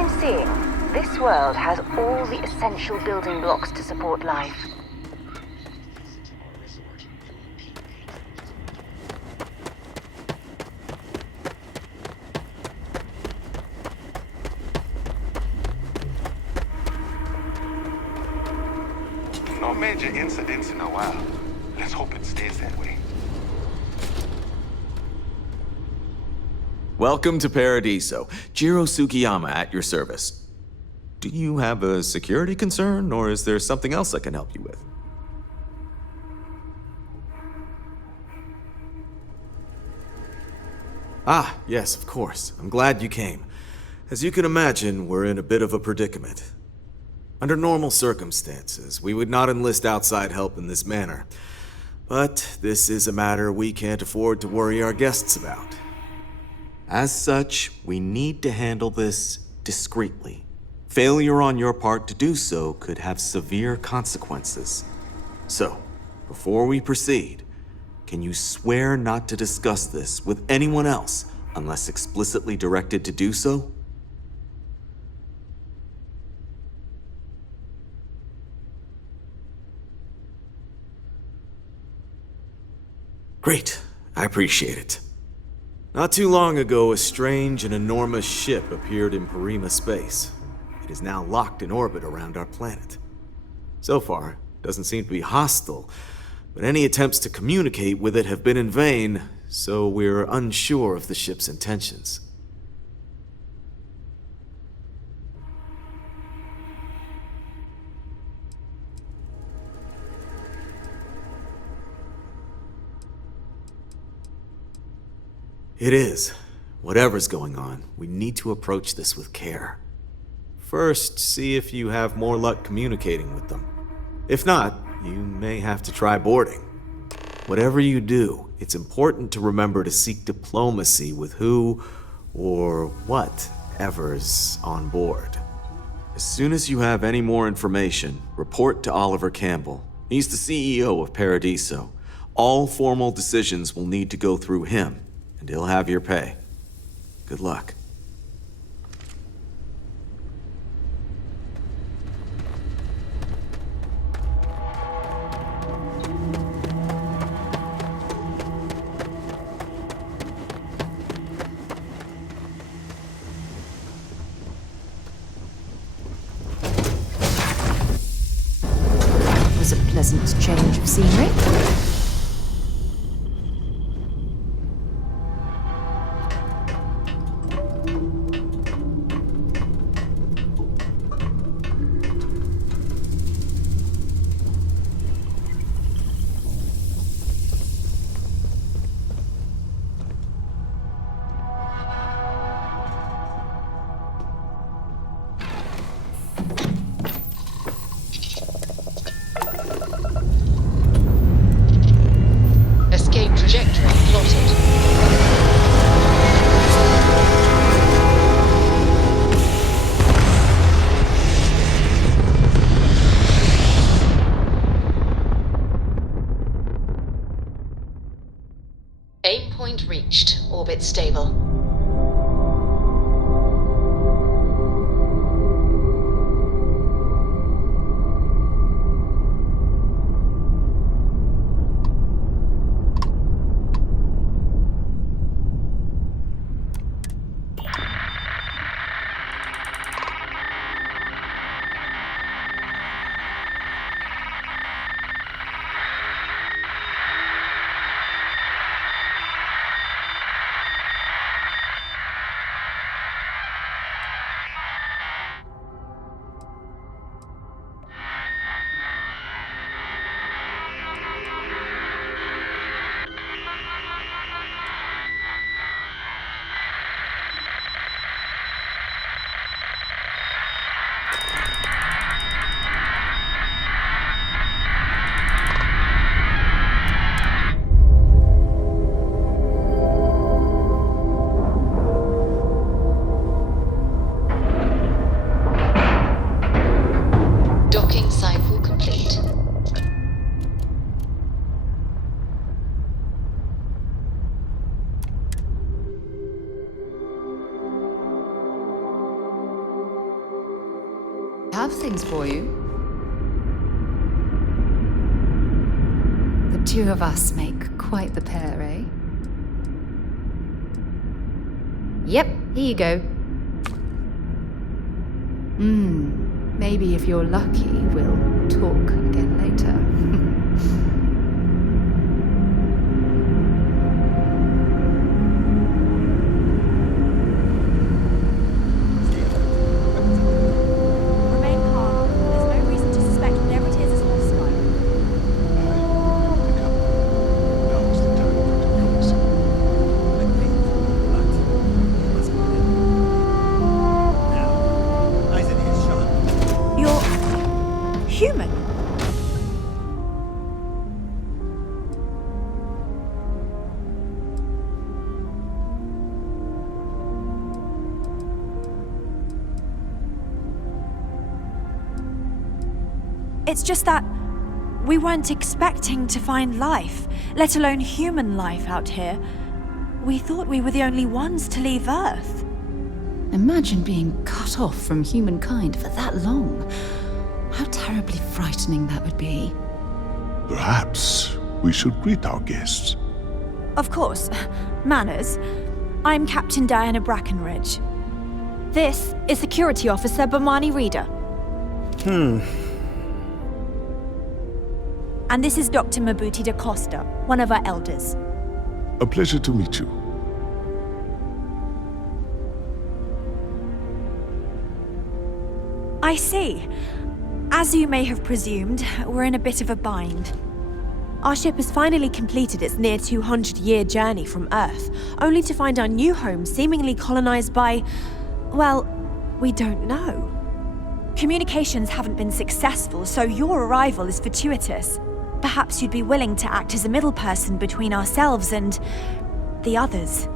mind seeing? This world has all the essential building blocks to support life. No major incidents in a while. Let's hope it stays that way. Welcome to Paradiso. Jiro Sugiyama at your service. Do you have a security concern, or is there something else I can help you with? Ah, yes, of course. I'm glad you came. As you can imagine, we're in a bit of a predicament. Under normal circumstances, we would not enlist outside help in this manner. But this is a matter we can't afford to worry our guests about. As such, we need to handle this discreetly. Failure on your part to do so could have severe consequences. So, before we proceed, can you swear not to discuss this with anyone else unless explicitly directed to do so? Great. I appreciate it. Not too long ago, a strange and enormous ship appeared in Parima space. It is now locked in orbit around our planet. So far, it doesn't seem to be hostile, but any attempts to communicate with it have been in vain, so we're unsure of the ship's intentions. It is. Whatever's going on, we need to approach this with care. First, see if you have more luck communicating with them. If not, you may have to try boarding. Whatever you do, it's important to remember to seek diplomacy with who or whatever's on board. As soon as you have any more information, report to Oliver Campbell. He's the CEO of Paradiso. All formal decisions will need to go through him, and he'll have your pay. Good luck. Was a pleasant change of scenery. Escape trajectory plotted. Aim point reached. Orbit stable. have things for you. The two of us make quite the pair, eh? Yep, here you go. Maybe if you're lucky, we'll talk again later. Remain calm. There's no reason to suspect whatever it is hostile. Now's the time for diplomacy. You're human. It's just that we weren't expecting to find life, let alone human life out here. We thought we were the only ones to leave Earth. Imagine being cut off from humankind for that long. How terribly frightening that would be. Perhaps we should greet our guests. Of course. Manners. I'm Captain Diana Brackenridge. This is Security Officer Bomani Reader. And this is Dr. Mabuti da Costa, one of our elders. A pleasure to meet you. I see. As you may have presumed, we're in a bit of a bind. Our ship has finally completed its near 200-year journey from Earth, only to find our new home seemingly colonized by, well, we don't know. Communications haven't been successful, so your arrival is fortuitous. Perhaps you'd be willing to act as a middle person between ourselves and the others.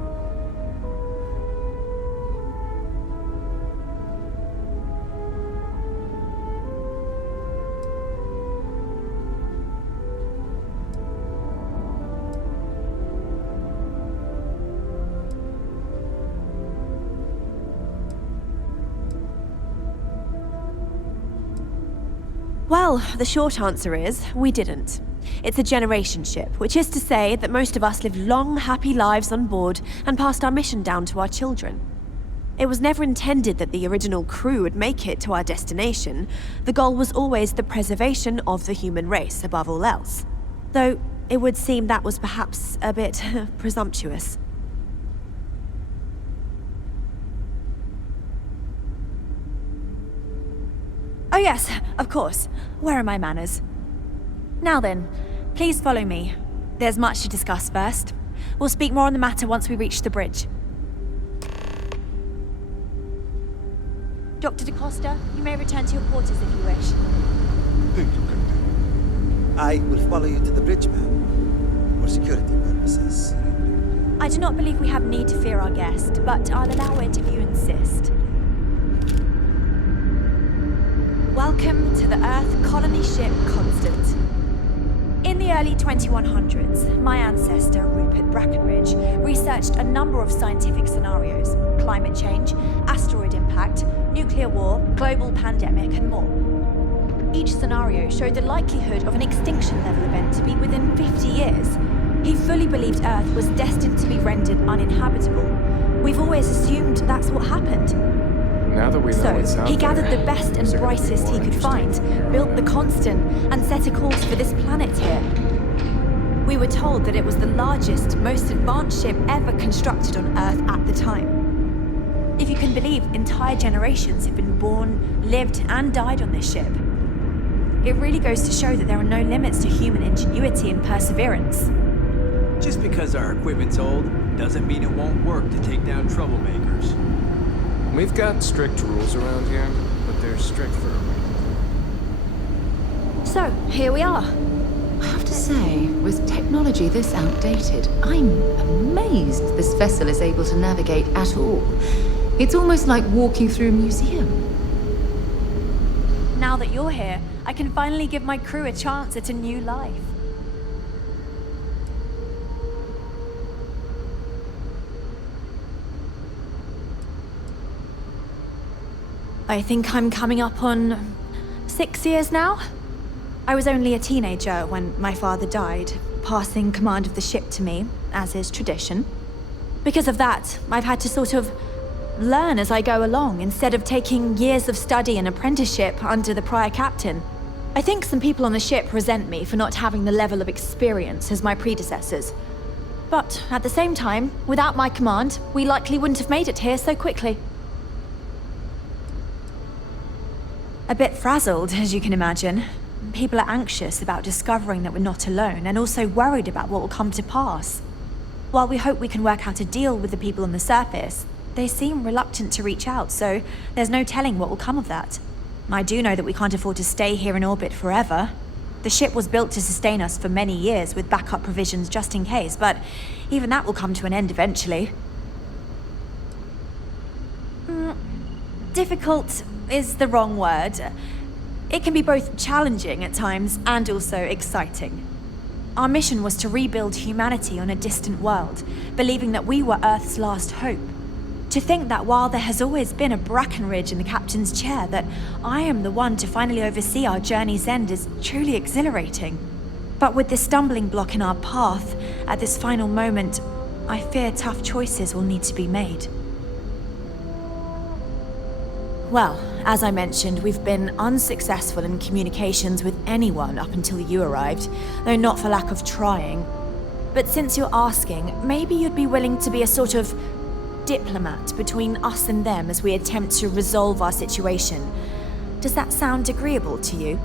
Well, the short answer is, we didn't. It's a generation ship, which is to say that most of us lived long, happy lives on board and passed our mission down to our children. It was never intended that the original crew would make it to our destination. The goal was always the preservation of the human race above all else. Though, it would seem that was perhaps a bit presumptuous. Oh yes, of course. Where are my manners? Now then, please follow me. There's much to discuss first. We'll speak more on the matter once we reach the bridge. Dr. DaCosta, you may return to your quarters if you wish. Thank you, Captain. I will follow you to the bridge, ma'am, for security purposes. I do not believe we have need to fear our guest, but I'll allow it if you insist. Welcome to the Earth colony ship Constant. In the early 2100s, my ancestor, Rupert Brackenridge, researched a number of scientific scenarios: climate change, asteroid impact, nuclear war, global pandemic, and more. Each scenario showed the likelihood of an extinction-level event to be within 50 years. He fully believed Earth was destined to be rendered uninhabitable. We've always assumed that's what happened. Now that we know what's So, out he gathered there, the best and things are gonna be brightest he more could find, interesting from here built on the out. Constant, and set a course for this planet here. We were told that it was the largest, most advanced ship ever constructed on Earth at the time. If you can believe, entire generations have been born, lived, and died on this ship. It really goes to show that there are no limits to human ingenuity and perseverance. Just because our equipment's old doesn't mean it won't work to take down troublemakers. We've got strict rules around here, but they're strict for a reason. So, here we are. I have to say, with technology this outdated, I'm amazed this vessel is able to navigate at all. It's almost like walking through a museum. Now that you're here, I can finally give my crew a chance at a new life. I think I'm coming up on 6 years now. I was only a teenager when my father died, passing command of the ship to me, as is tradition. Because of that, I've had to sort of learn as I go along, instead of taking years of study and apprenticeship under the prior captain. I think some people on the ship resent me for not having the level of experience as my predecessors. But at the same time, without my command, we likely wouldn't have made it here so quickly. A bit frazzled, as you can imagine. People are anxious about discovering that we're not alone, and also worried about what will come to pass. While we hope we can work out a deal with the people on the surface, they seem reluctant to reach out, so there's no telling what will come of that. I do know that we can't afford to stay here in orbit forever. The ship was built to sustain us for many years with backup provisions just in case, but even that will come to an end eventually. Difficult is the wrong word. It can be both challenging at times and also exciting. Our mission was to rebuild humanity on a distant world, believing that we were Earth's last hope. To think that while there has always been a Brackenridge in the captain's chair, that I am the one to finally oversee our journey's end is truly exhilarating. But with this stumbling block in our path, at this final moment, I fear tough choices will need to be made. Well, as I mentioned, we've been unsuccessful in communications with anyone up until you arrived, though not for lack of trying. But since you're asking, maybe you'd be willing to be a sort of diplomat between us and them as we attempt to resolve our situation. Does that sound agreeable to you?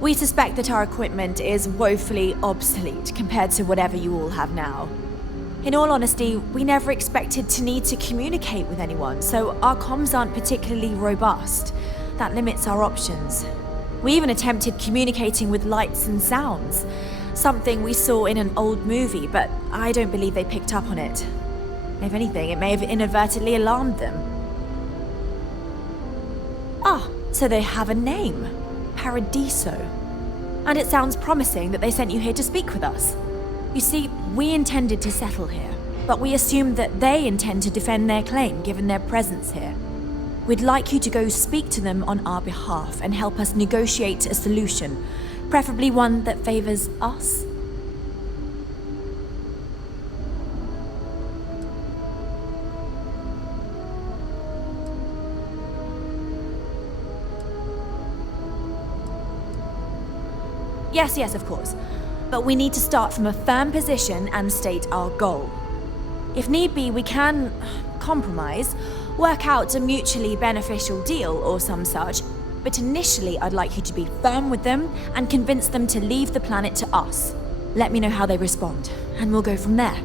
We suspect that our equipment is woefully obsolete compared to whatever you all have now. In all honesty, we never expected to need to communicate with anyone, so our comms aren't particularly robust. That limits our options. We even attempted communicating with lights and sounds, something we saw in an old movie, but I don't believe they picked up on it. If anything, it may have inadvertently alarmed them. Ah, so they have a name. Paradiso. And it sounds promising that they sent you here to speak with us. You see, we intended to settle here, but we assumed that they intend to defend their claim given their presence here. We'd like you to go speak to them on our behalf and help us negotiate a solution, preferably one that favors us. Yes, of course. But we need to start from a firm position and state our goal. If need be, we can compromise, work out a mutually beneficial deal or some such, but initially I'd like you to be firm with them and convince them to leave the planet to us. Let me know how they respond, and we'll go from there.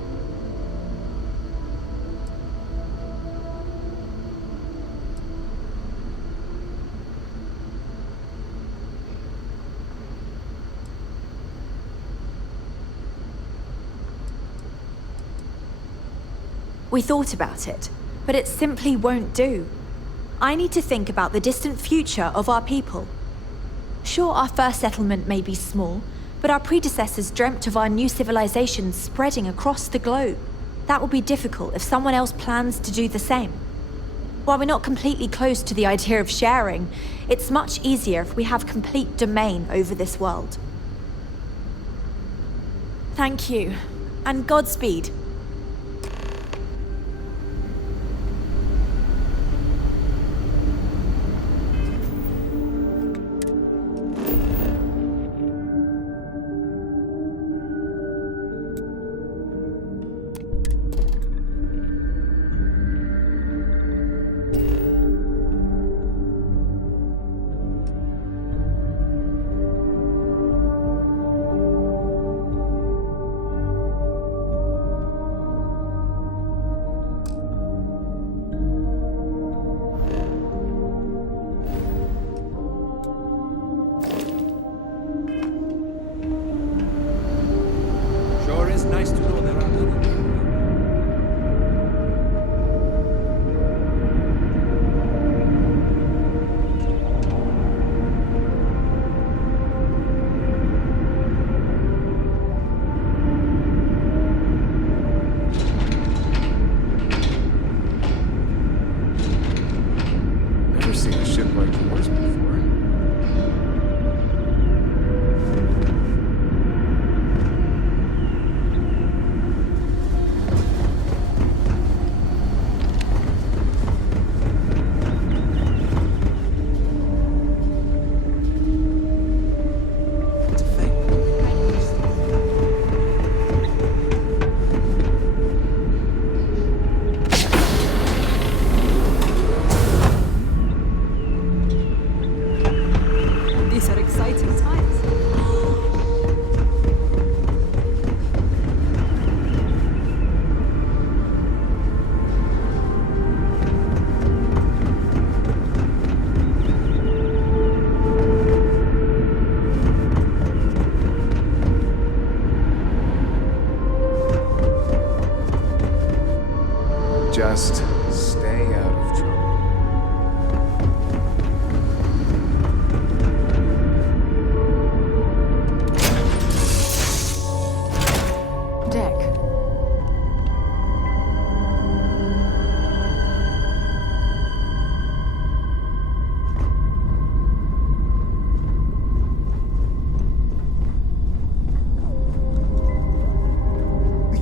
We thought about it, but it simply won't do. I need to think about the distant future of our people. Sure, our first settlement may be small, but our predecessors dreamt of our new civilization spreading across the globe. That will be difficult if someone else plans to do the same. While we're not completely close to the idea of sharing, it's much easier if we have complete domain over this world. Thank you, and Godspeed. never seen a ship like yours before. These are exciting times. Just stay out of trouble. Deck.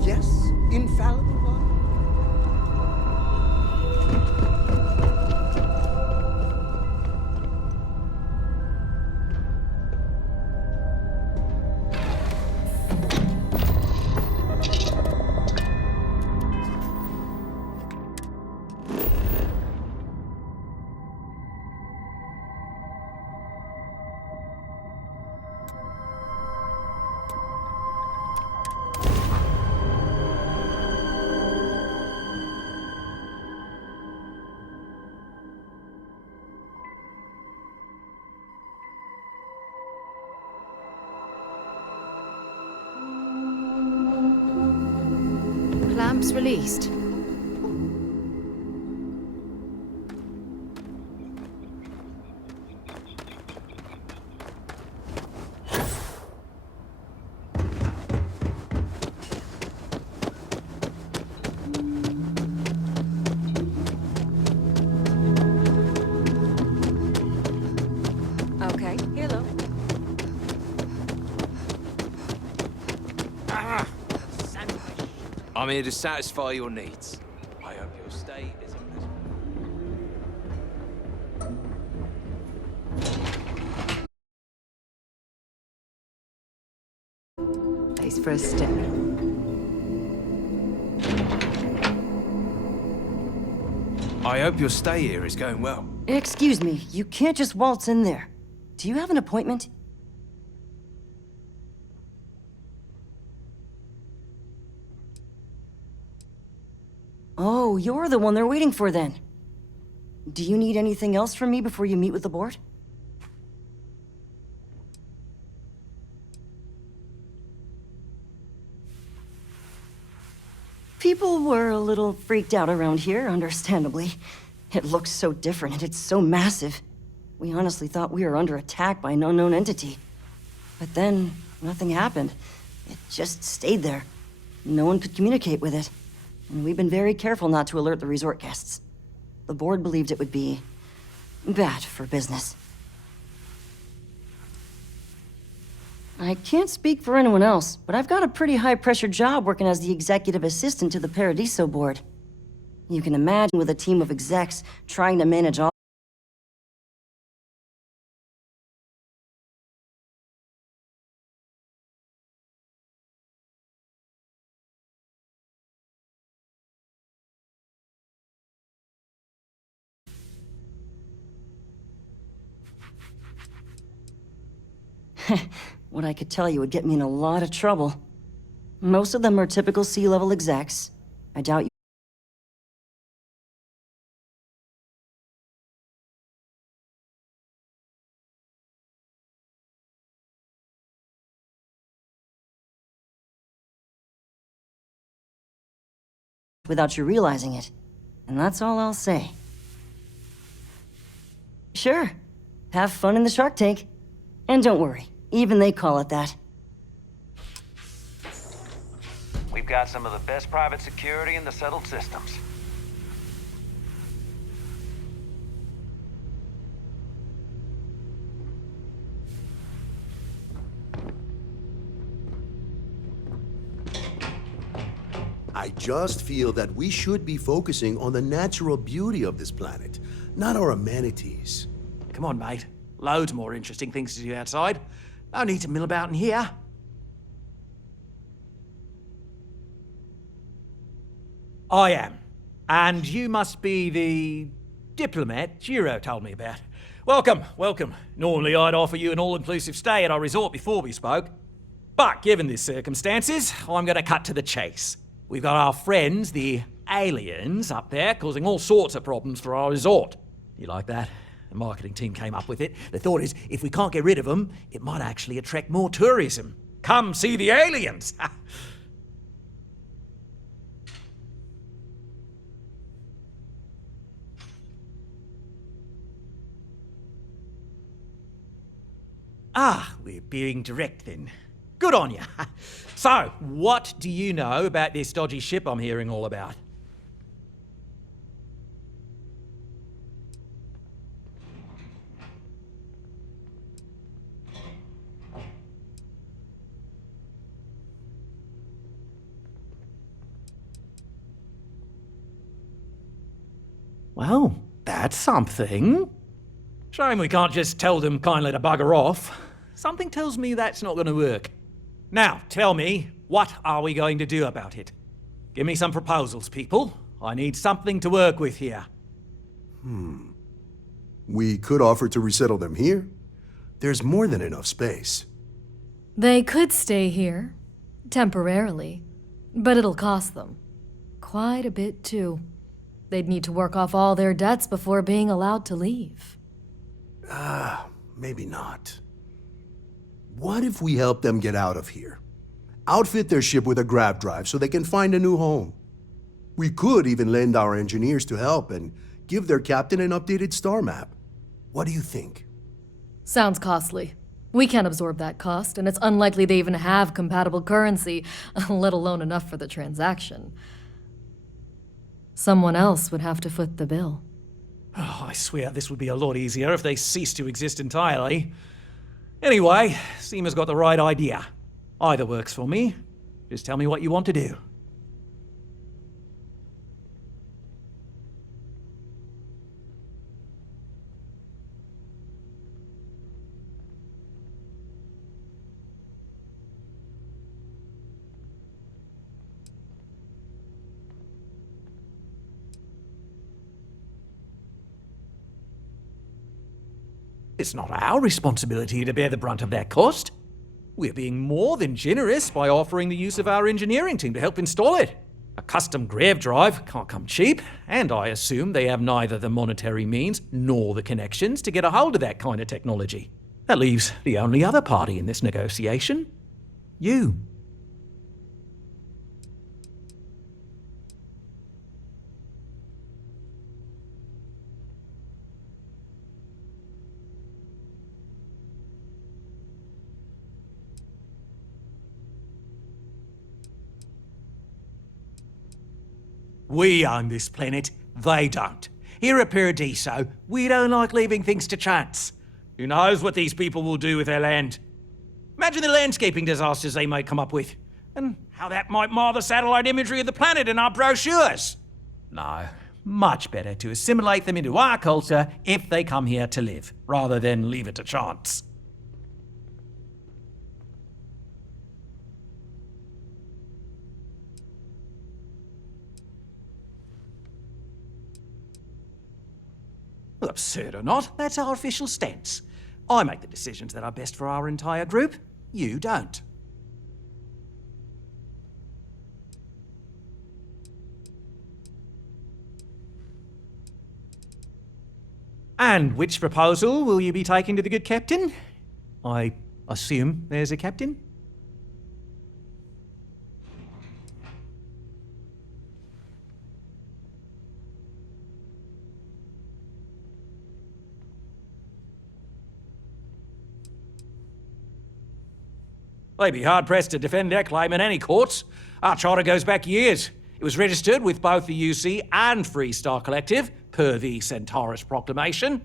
Yes, infallible one. Clamps released. Okay, hello. I'm here to satisfy your needs. I hope your stay is a pleasant Place for a step. I hope your stay here is going well. Excuse me, you can't just waltz in there. Do you have an appointment? Oh, you're the one they're waiting for then. Do you need anything else from me before you meet with the board? People were a little freaked out around here, understandably. It looks so different and it's so massive. We honestly thought we were under attack by an unknown entity. But then, nothing happened. It just stayed there. No one could communicate with it. And we've been very careful not to alert the resort guests. The board believed it would be bad for business. I can't speak for anyone else, but I've got a pretty high-pressure job working as the executive assistant to the Paradiso board. You can imagine with a team of execs trying to manage all what I could tell you would get me in a lot of trouble. Most of them are typical C-level execs. I doubt you. Without you realizing it. And that's all I'll say. Sure. Have fun in the Shark Tank. And don't worry, even they call it that. We've got some of the best private security in the settled systems. I just feel that we should be focusing on the natural beauty of this planet, not our amenities. Come on, mate. Loads more interesting things to do outside. No need to mill about in here. I am. And you must be the diplomat Giro told me about. Welcome, welcome. Normally I'd offer you an all-inclusive stay at our resort before we spoke. But given the circumstances, I'm going to cut to the chase. We've got our friends, the aliens, up there causing all sorts of problems for our resort. You like that? The marketing team came up with it. The thought is, if we can't get rid of them, it might actually attract more tourism. Come see the aliens! We're being direct then. Good on you. So, what do you know about this dodgy ship I'm hearing all about? Well, that's something. Shame we can't just tell them kindly to bugger off. Something tells me that's not going to work. Now, tell me, what are we going to do about it? Give me some proposals, people. I need something to work with here. We could offer to resettle them here. There's more than enough space. They could stay here, temporarily, but it'll cost them. Quite a bit, too. They'd need to work off all their debts before being allowed to leave. Maybe not. What if we help them get out of here? Outfit their ship with a grav drive so they can find a new home. We could even lend our engineers to help and give their captain an updated star map. What do you think? Sounds costly. We can't absorb that cost, and it's unlikely they even have compatible currency, let alone enough for the transaction. Someone else would have to foot the bill. Oh, I swear this would be a lot easier if they ceased to exist entirely. Anyway, Seema's got the right idea. Either works for me. Just tell me what you want to do. It's not our responsibility to bear the brunt of that cost. We're being more than generous by offering the use of our engineering team to help install it. A custom grav drive can't come cheap, and I assume they have neither the monetary means nor the connections to get a hold of that kind of technology. That leaves the only other party in this negotiation. You. We own this planet, they don't. Here at Paradiso, we don't like leaving things to chance. Who knows what these people will do with their land? Imagine the landscaping disasters they might come up with, and how that might mar the satellite imagery of the planet in our brochures. No, much better to assimilate them into our culture if they come here to live, rather than leave it to chance. Well, absurd or not, that's our official stance. I make the decisions that are best for our entire group. You don't. And which proposal will you be taking to the good captain? I assume there's a captain? They'd be hard-pressed to defend their claim in any courts. Our charter goes back years. It was registered with both the UC and Free Star Collective, per the Centaurus Proclamation.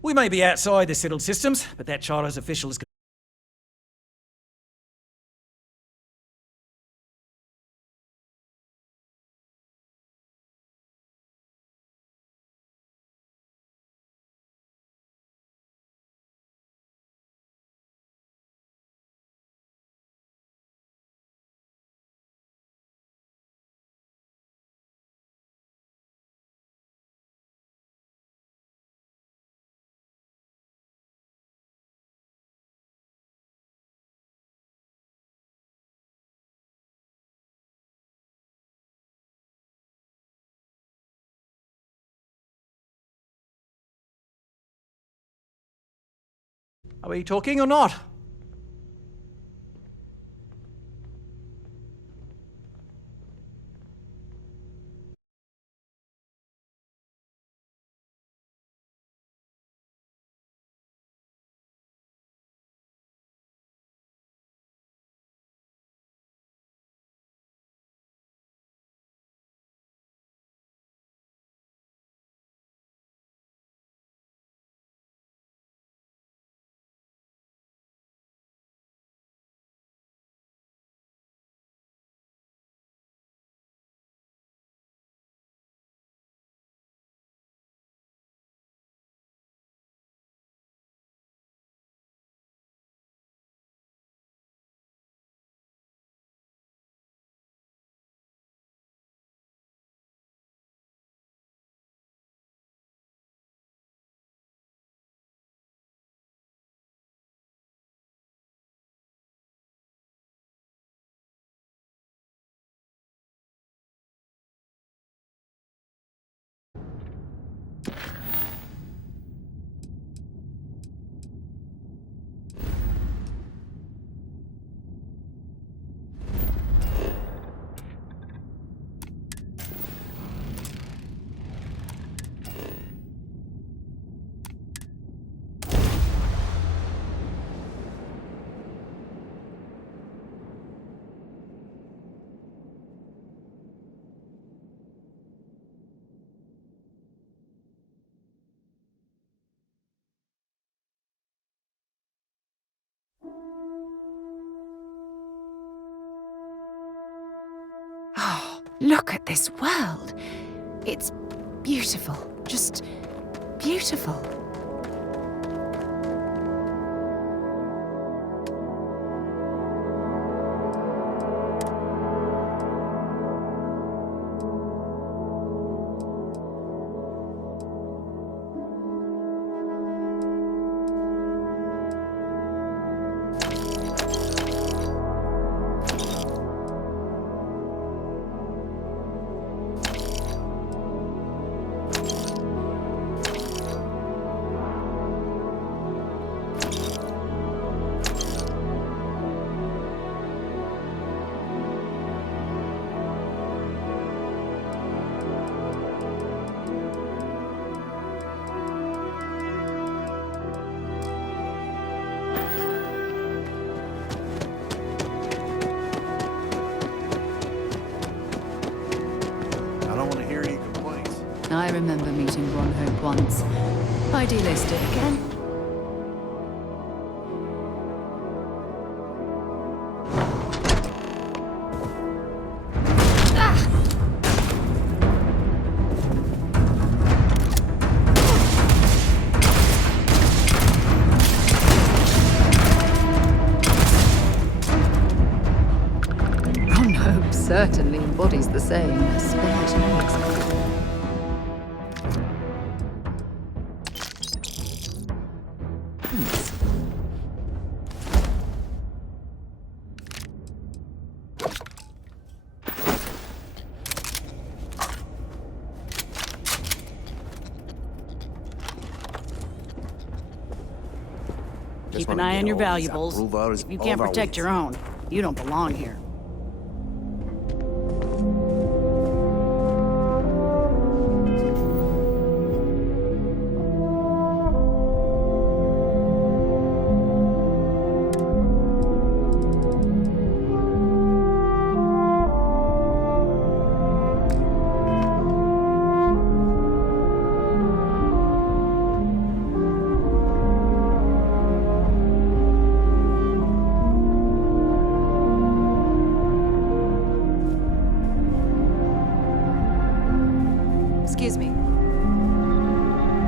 We may be outside the settled systems, but that charter's official as Are we talking or not? Oh, look at this world. It's beautiful. Just beautiful. I remember meeting Ronhope once. Idealistic, and Ronhope certainly embodies the saying, spare legs. Keep an eye on your valuables. If you can't protect your own, you don't belong here. Excuse me.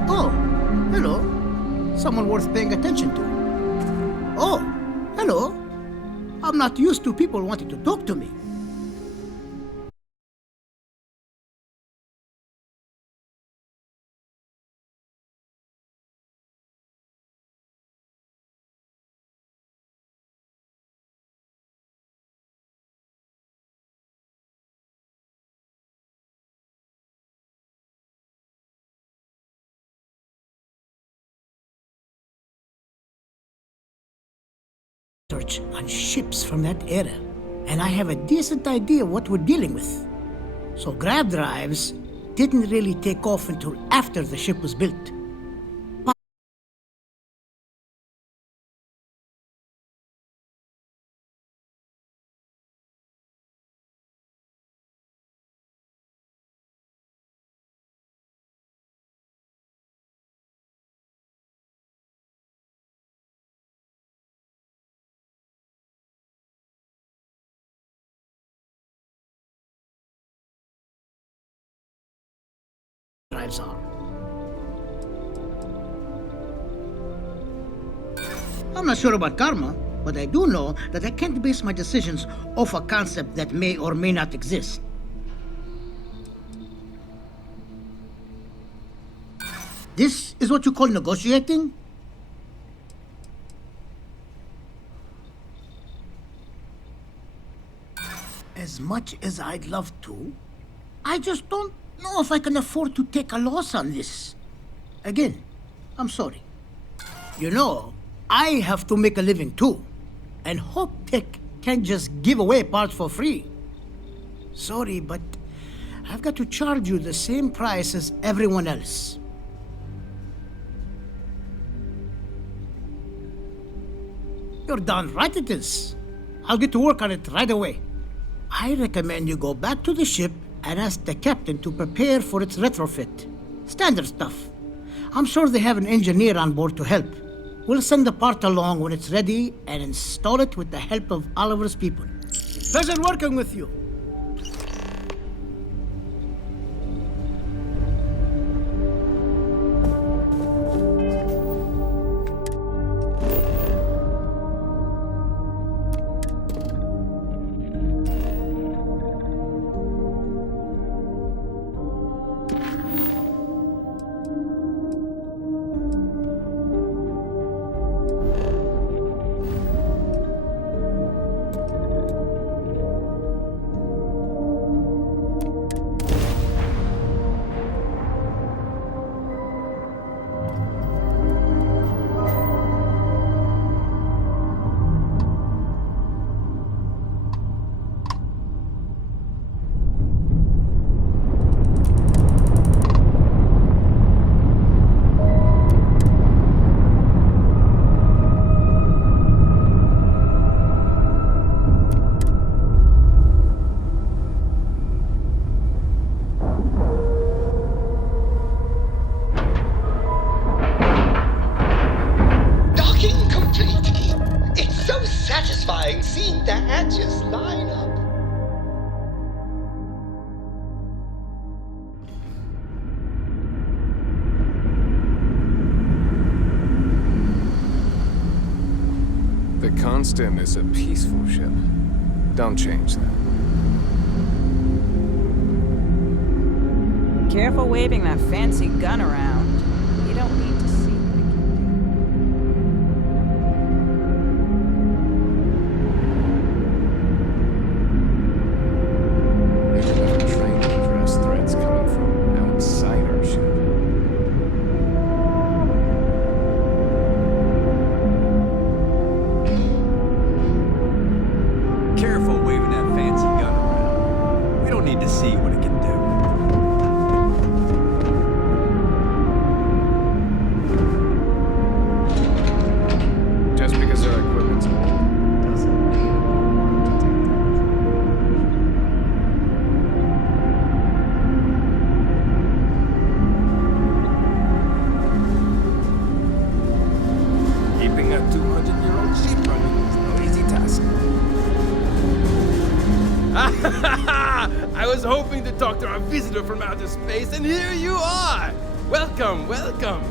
Oh, hello. Someone worth paying attention to. Oh, hello. I'm not used to people wanting to talk to me. research on ships from that era, and I have a decent idea what we're dealing with. So grav drives didn't really take off until after the ship was built. Drives are. I'm not sure about karma, but I do know that I can't base my decisions off a concept that may or may not exist. This is what you call negotiating? As much as I'd love to, I just don't know if I can afford to take a loss on this. Again, I'm sorry. You know, I have to make a living too, and Hope Tech can't just give away parts for free. Sorry, but I've got to charge you the same price as everyone else. You're darn right it is. I'll get to work on it right away. I recommend you go back to the ship and ask the captain to prepare for its retrofit. Standard stuff. I'm sure they have an engineer on board to help. We'll send the part along when it's ready and install it with the help of Oliver's people. Pleasure working with you. Seeing the hatches line up. The Constant is a peaceful ship. Don't change that. Careful waving that fancy gun around. You don't need to see. I was hoping to talk to our visitor from outer space, and here you are! Welcome, welcome!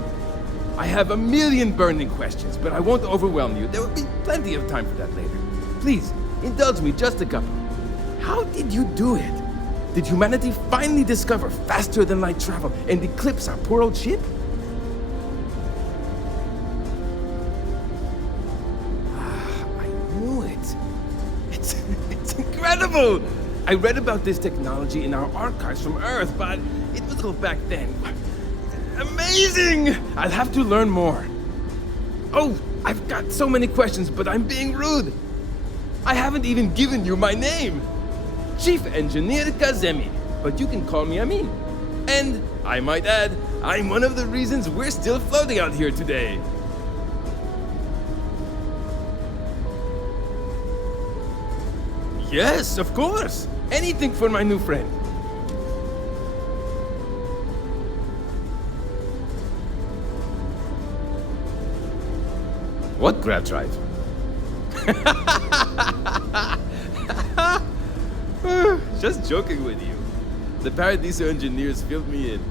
I have a million burning questions, but I won't overwhelm you. There will be plenty of time for that later. Please, indulge me just a couple. How did you do it? Did humanity finally discover faster than light travel and eclipse our poor old ship? I knew it. It's incredible! I read about this technology in our archives from Earth, but it was little back then. Amazing! I'll have to learn more. Oh, I've got so many questions, but I'm being rude. I haven't even given you my name. Chief Engineer Kazemi, but you can call me Amin. And, I might add, I'm one of the reasons we're still floating out here today. Yes, of course. Anything for my new friend. What grab drive? Just joking with you. The Paradiso engineers filled me in.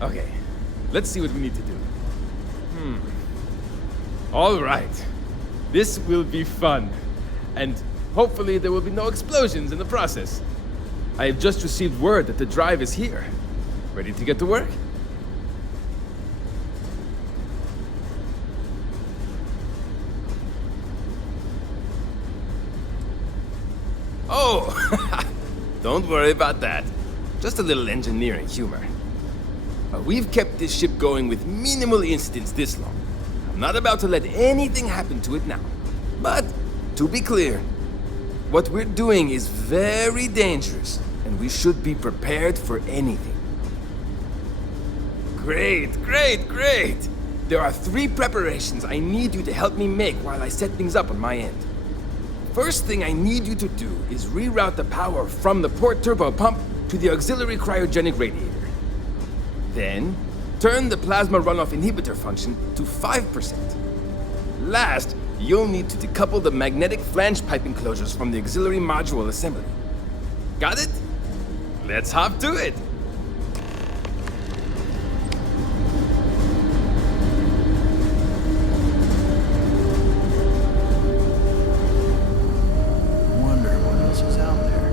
Okay, let's see what we need to do. All right. This will be fun. And hopefully there will be no explosions in the process. I have just received word that the drive is here. Ready to get to work? Oh, don't worry about that. Just a little engineering humor. We've kept this ship going with minimal incidents this long. I'm not about to let anything happen to it now. But, to be clear, what we're doing is very dangerous, and we should be prepared for anything. Great, great, great! There are 3 preparations I need you to help me make while I set things up on my end. First thing I need you to do is reroute the power from the port turbo pump to the auxiliary cryogenic radiator. Then, turn the plasma runoff inhibitor function to 5%. Last, you'll need to decouple the magnetic flange pipe enclosures from the auxiliary module assembly. Got it? Let's hop to it! Wonder what else is out there.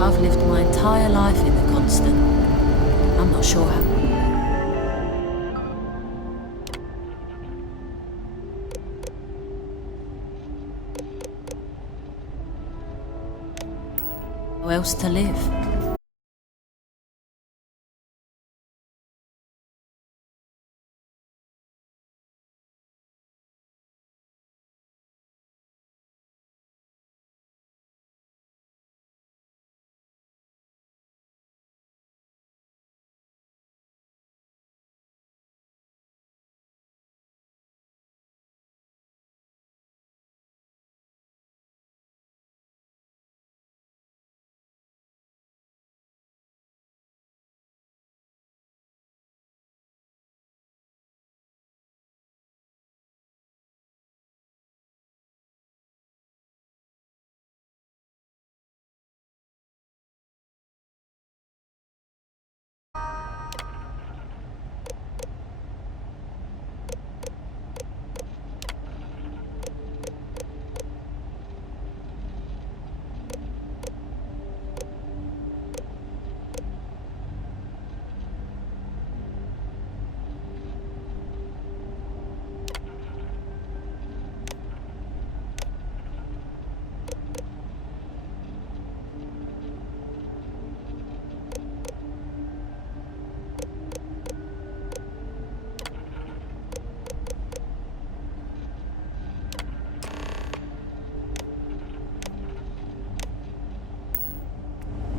I've lived my entire life in the Constant. I'm not sure how. How else to live?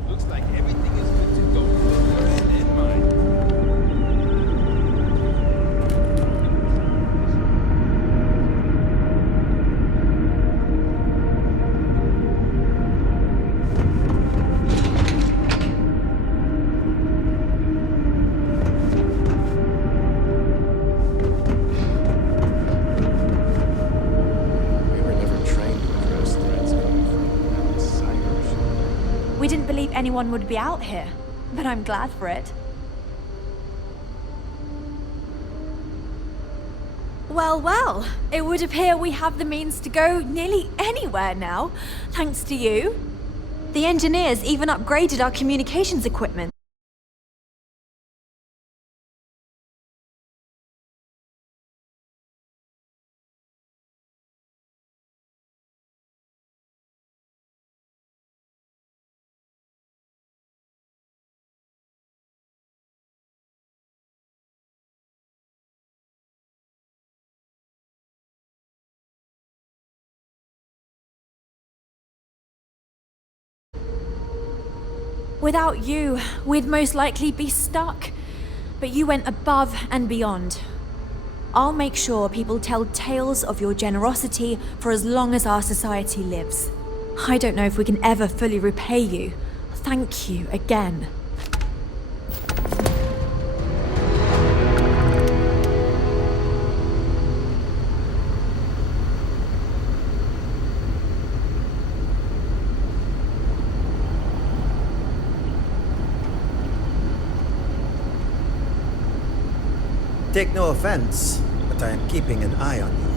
Looks like everything is good to go for your end and mine. We were never trained to address threats coming from outsiders. We didn't believe anyone would be out here, but I'm glad for it. Well, well, it would appear we have the means to go nearly anywhere now, thanks to you. The engineers even upgraded our communications equipment. Without you, we'd most likely be stuck. But you went above and beyond. I'll make sure people tell tales of your generosity for as long as our society lives. I don't know if we can ever fully repay you. Thank you again. Take no offense, but I am keeping an eye on you.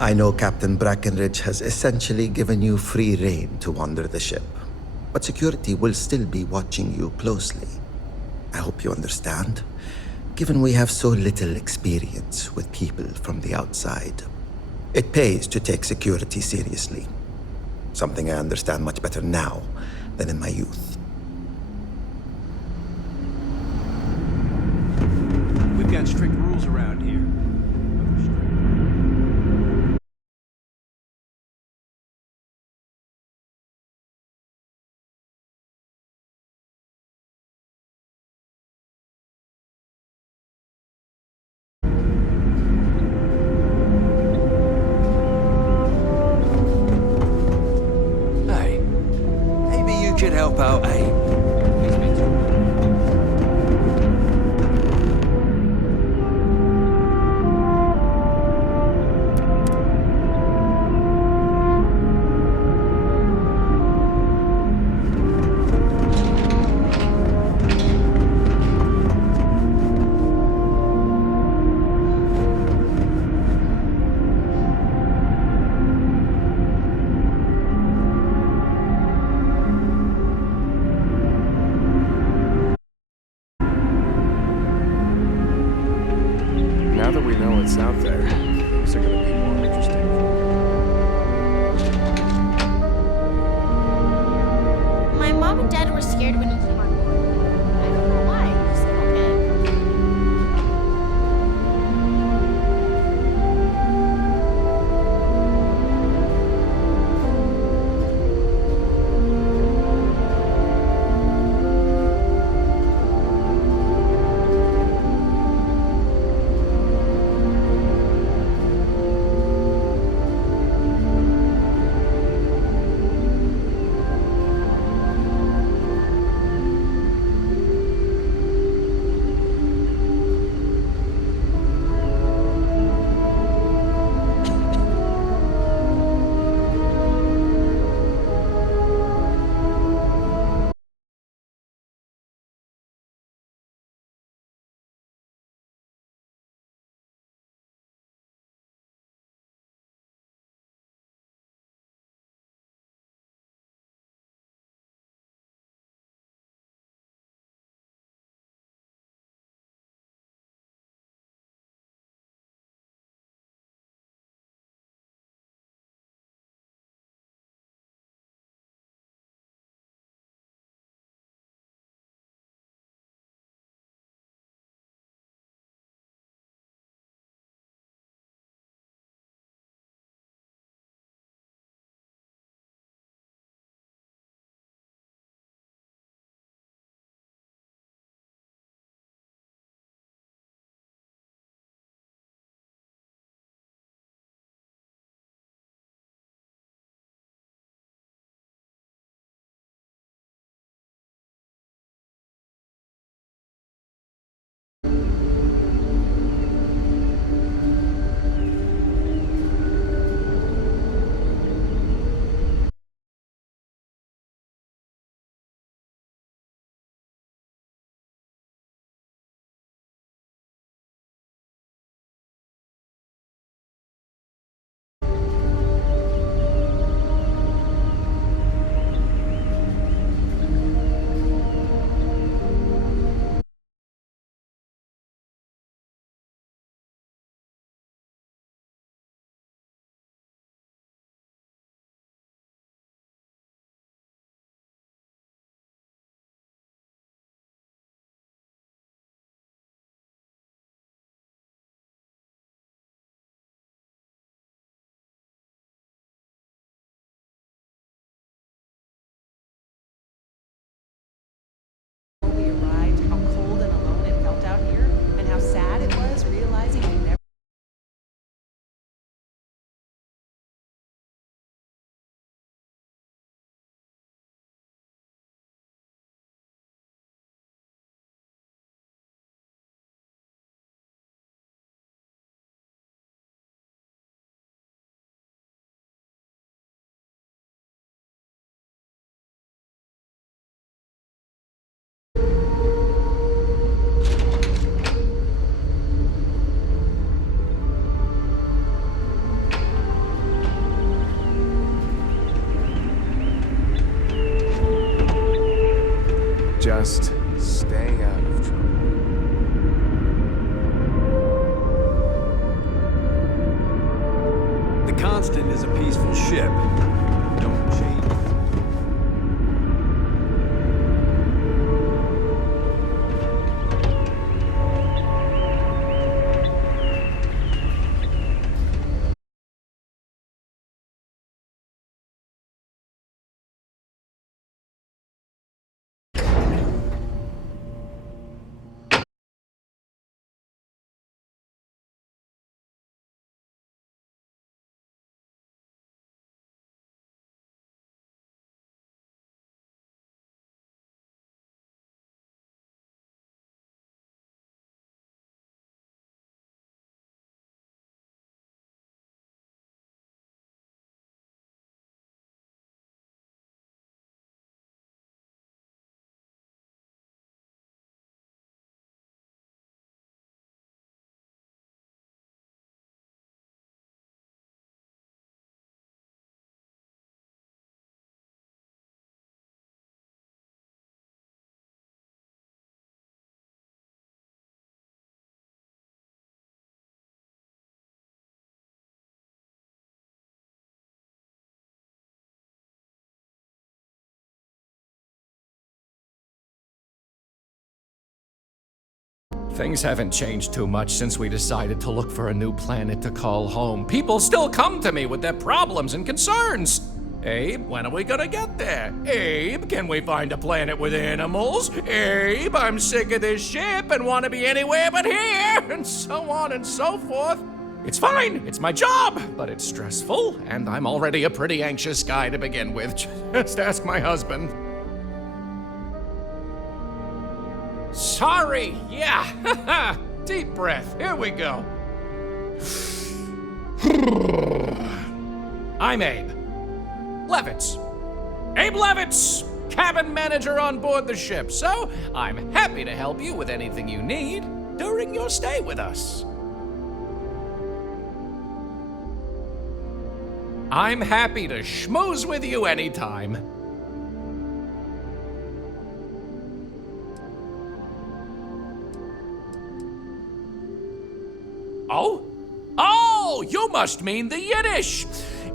I know Captain Brackenridge has essentially given you free rein to wander the ship, but security will still be watching you closely. I hope you understand, given we have so little experience with people from the outside. It pays to take security seriously, something I understand much better now than in my youth. We've got strict rules around here. Hey, maybe you could help out, eh? Just stay out of trouble. The Constant is a peaceful ship. Don't change. Things haven't changed too much since we decided to look for a new planet to call home. People still come to me with their problems and concerns. Abe, when are we gonna get there? Abe, can we find a planet with animals? Abe, I'm sick of this ship and want to be anywhere but here, and so on and so forth. It's fine, it's my job, but it's stressful, and I'm already a pretty anxious guy to begin with. Just ask my husband. Sorry, yeah. Deep breath, here we go. I'm Abe Levitz. Abe Levitz, cabin manager on board the ship, so I'm happy to help you with anything you need during your stay with us. I'm happy to schmooze with you anytime. Oh, you must mean the Yiddish.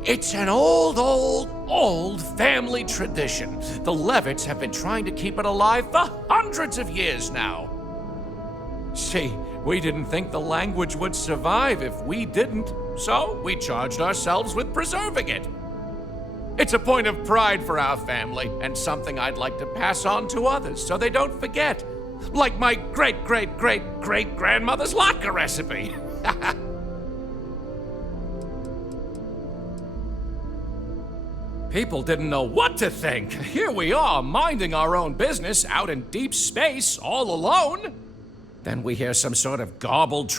It's an old family tradition. The Levitts have been trying to keep it alive for hundreds of years now. See, we didn't think the language would survive if we didn't, so we charged ourselves with preserving it. It's a point of pride for our family, and something I'd like to pass on to others so they don't forget. Like my great-great-great-great-grandmother's latke recipe. People didn't know what to think. Here we are, minding our own business out in deep space, all alone. Then we hear some sort of garbled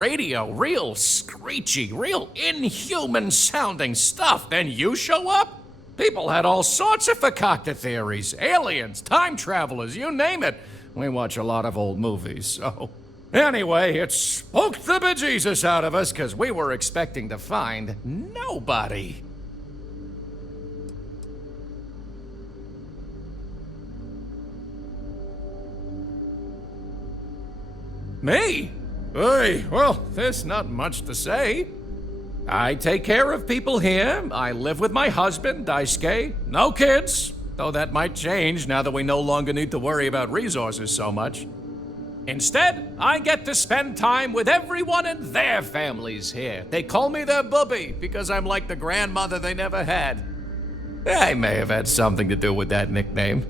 radio, real screechy, real inhuman-sounding stuff. Then you show up? People had all sorts of fakakta theories. Aliens, time travelers, you name it. We watch a lot of old movies, so... Anyway, it spooked the bejesus out of us, because we were expecting to find nobody. Me? Hey, well, there's not much to say. I take care of people here. I live with my husband, Daisuke. No kids, though that might change now that we no longer need to worry about resources so much. Instead, I get to spend time with everyone and their families here. They call me their bubby because I'm like the grandmother they never had. I may have had something to do with that nickname.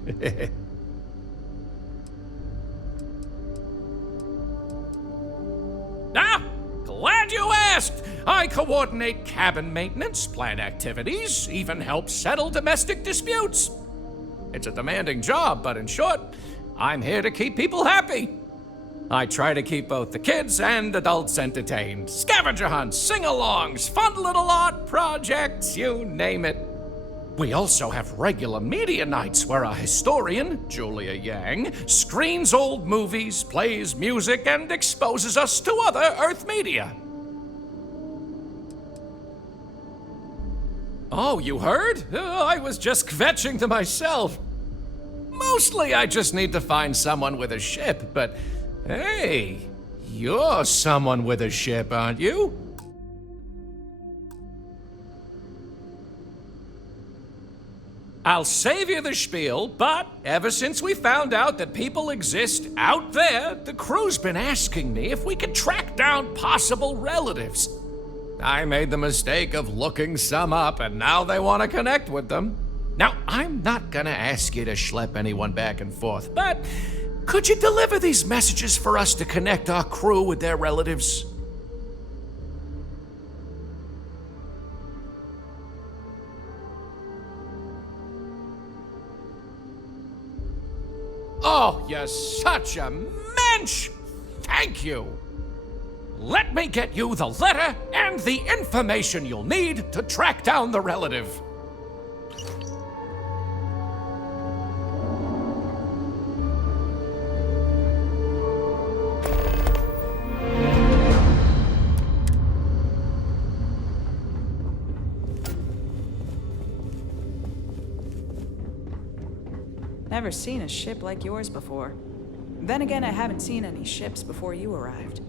Glad you asked! I coordinate cabin maintenance, plan activities, even help settle domestic disputes. It's a demanding job, but in short, I'm here to keep people happy. I try to keep both the kids and adults entertained. Scavenger hunts, sing-alongs, fun little art projects, you name it. We also have regular media nights where a historian, Julia Yang, screens old movies, plays music, and exposes us to other Earth media. Oh, you heard? I was just kvetching to myself. Mostly I just need to find someone with a ship, but hey, you're someone with a ship, aren't you? I'll save you the spiel, but ever since we found out that people exist out there, the crew's been asking me if we could track down possible relatives. I made the mistake of looking some up, and now they want to connect with them. Now, I'm not gonna ask you to schlep anyone back and forth, but could you deliver these messages for us to connect our crew with their relatives? Oh, you're such a mensch! Thank you! Let me get you the letter and the information you'll need to track down the relative. Never seen a ship like yours before. Then again, I haven't seen any ships before you arrived.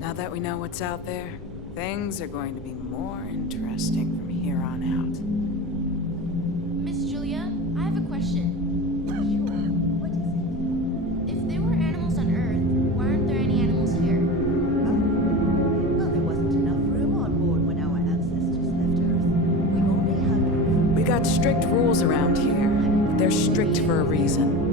Now that we know what's out there, things are going to be more interesting from here on out. Miss Julia, I have a question. What is it? If there were animals on Earth, why aren't there any animals here? Well, there wasn't enough room on board when our ancestors left Earth. We only had... We got strict rules around here. They're strict for a reason.